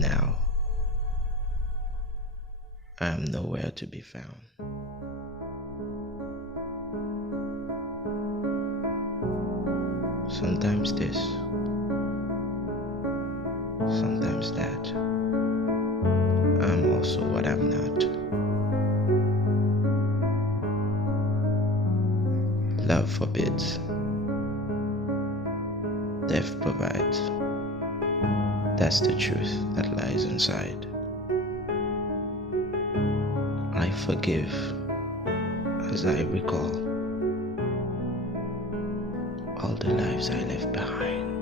now, I am nowhere to be found. Sometimes this, sometimes that. I'm also what I'm not. Love forbids. Death provides. That's the truth that lies inside. I forgive as I recall all the lives I left behind.